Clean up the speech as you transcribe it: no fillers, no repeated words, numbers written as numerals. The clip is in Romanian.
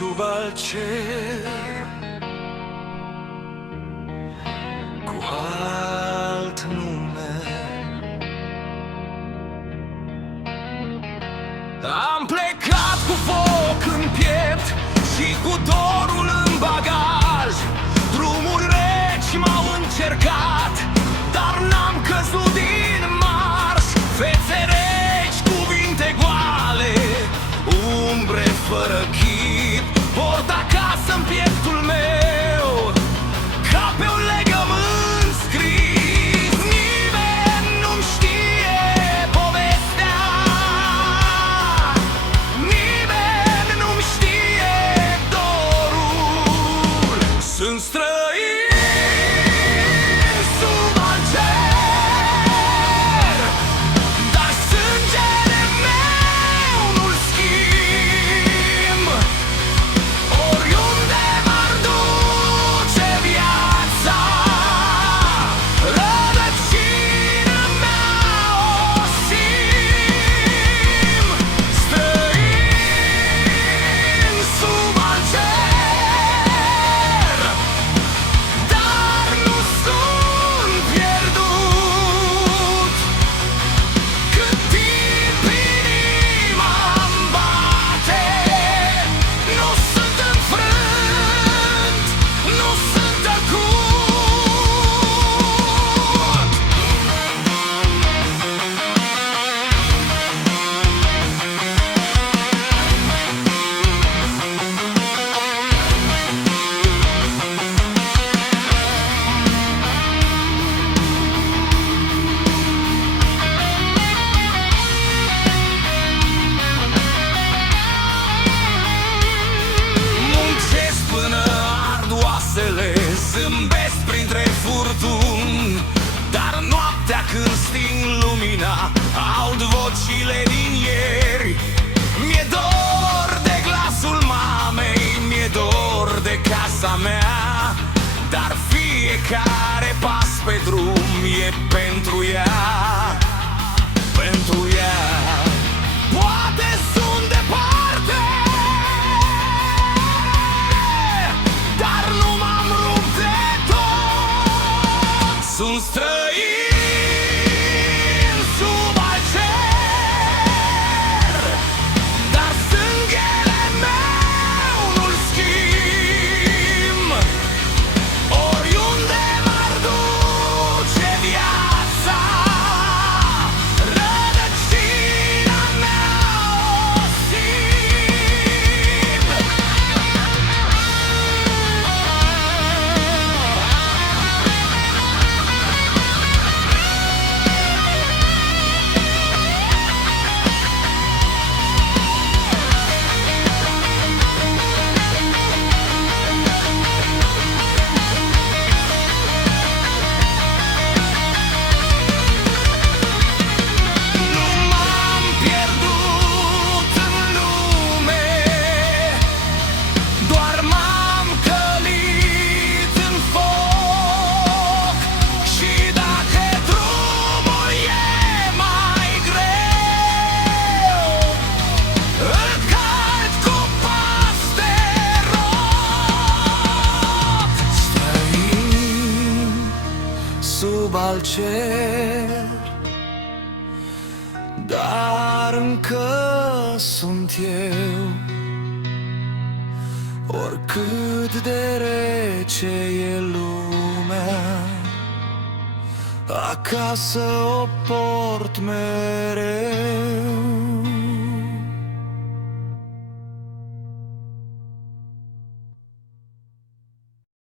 sub al cer, cu alt nume. Am plecat cu foc în piept și cu dorul în bagaj. Drumuri reci m-au încercat, dar n-am căzut din marș. Fețe reci, cuvinte goale, umbre fără chip, port acasă-n pieptul meu, ca pe un legământ scris. Nimeni nu-mi știe povestea, nimeni nu-mi știe dorul. Sunt străin sub al cer, dar sângele meu nu-l schimb. Oriunde m-ar duce viața, rădăcina mea o simt. Străin sub al cer, dar nu sunt pierdut. Cât timp inima-mi bate, nu sunt înfrânt, nu sunt tăcut. Muncesc până ard oasele, zâmbesc printre furtuni, dar noaptea când sting lumina, aud vocile din ieri. Mi-e dor de glasul mamei, mi-e dor de casa mea, dar fiecare pas pe drum e pentru ea, pentru ea. Poate sunt departe, dar nu m-am rupt de tot. Sunt străin sub al cer, dar sângele meu nu-l schimb. Oriunde m-ar duce viața, rădăcina mea o simt. Nu m-am pierdut în lume, doar m-am călit în foc. Și dacă drumul e mai greu, îl cald cu pas de roc. Străin sub al cer, dar încă sunt eu. Oricât de rece e lumea, acasă o port mereu.